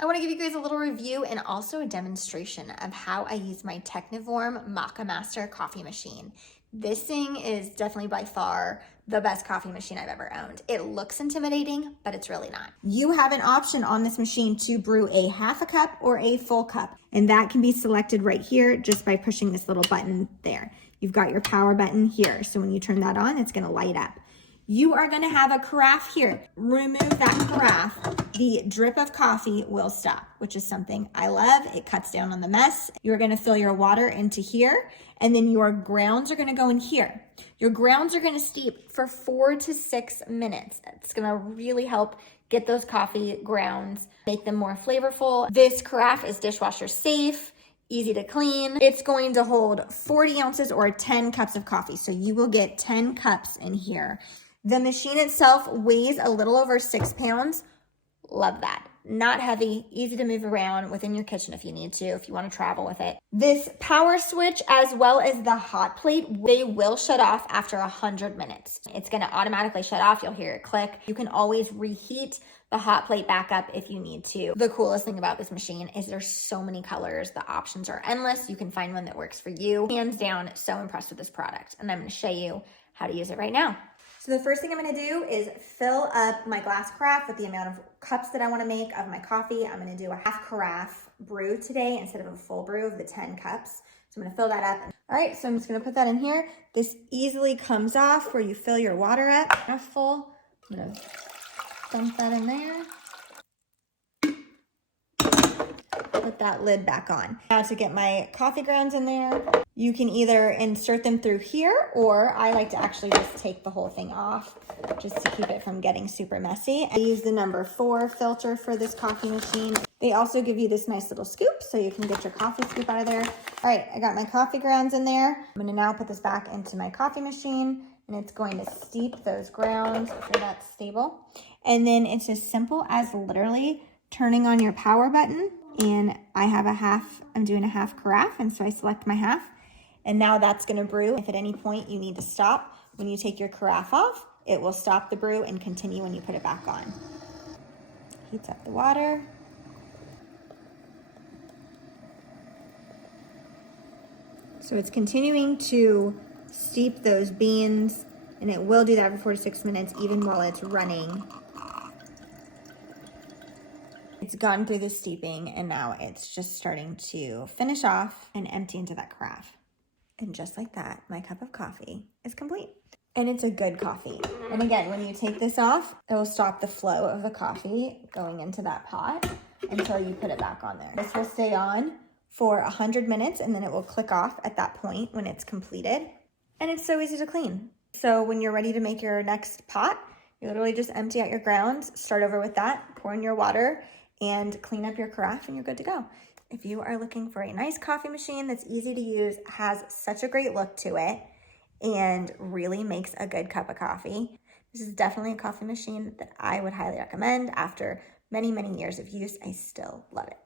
I want to give you guys a little review and also a demonstration of how I use my Technivorm Moccamaster coffee machine. This thing is definitely by far the best coffee machine I've ever owned. It looks intimidating, but it's really not. You have an option on this machine to brew a half a cup or a full cup, and that can be selected right here just by pushing this little button there. You've got your power button here, so when you turn that on, it's gonna light up. You are gonna have a carafe here. Remove that carafe, the drip of coffee will stop, which is something I love. It cuts down on the mess. You're gonna fill your water into here, and then your grounds are gonna go in here. Your grounds are gonna steep for 4 to 6 minutes. It's gonna really help get those coffee grounds, make them more flavorful. This carafe is dishwasher safe, easy to clean. It's going to hold 40 ounces or 10 cups of coffee. So you will get 10 cups in here. The machine itself weighs a little over 6 pounds. Love that. Not heavy, easy to move around within your kitchen if you need to, if you want to travel with it. This power switch, as well as the hot plate, they will shut off after 100 minutes. It's going to automatically shut off. You'll hear it click. You can always reheat the hot plate back up if you need to. The coolest thing about this machine is there's so many colors. The options are endless. You can find one that works for you. Hands down, so impressed with this product. And I'm going to show you how to use it right now. So the first thing I'm gonna do is fill up my glass carafe with the amount of cups that I wanna make of my coffee. I'm gonna do a half carafe brew today instead of a full brew of the 10 cups. So I'm gonna fill that up. All right, so I'm just gonna put that in here. This easily comes off where you fill your water up. Half full. I'm gonna dump that in there. Put that lid back on. Now to get my coffee grounds in there, you can either insert them through here, or I like to actually just take the whole thing off just to keep it from getting super messy. I use the number 4 filter for this coffee machine. They also give you this nice little scoop so you can get your coffee scoop out of there. All right, I got my coffee grounds in there. I'm gonna now put this back into my coffee machine, and it's going to steep those grounds so that's stable. And then it's as simple as literally turning on your power button, and I have I'm doing a half carafe, and so I select my half. And now that's gonna brew. If at any point you need to stop, when you take your carafe off, it will stop the brew and continue when you put it back on. Heats up the water. So it's continuing to steep those beans, and it will do that for 4 to 6 minutes even while it's running. It's gone through the steeping, and now it's just starting to finish off and empty into that carafe. And just like that, my cup of coffee is complete. And it's a good coffee. And again, when you take this off, it will stop the flow of the coffee going into that pot until you put it back on there. This will stay on for 100 minutes, and then it will click off at that point when it's completed. And it's so easy to clean. So when you're ready to make your next pot, you literally just empty out your grounds, start over with that, pour in your water, and clean up your carafe, and you're good to go. If you are looking for a nice coffee machine that's easy to use, has such a great look to it, and really makes a good cup of coffee, this is definitely a coffee machine that I would highly recommend. After many, many years of use, I still love it.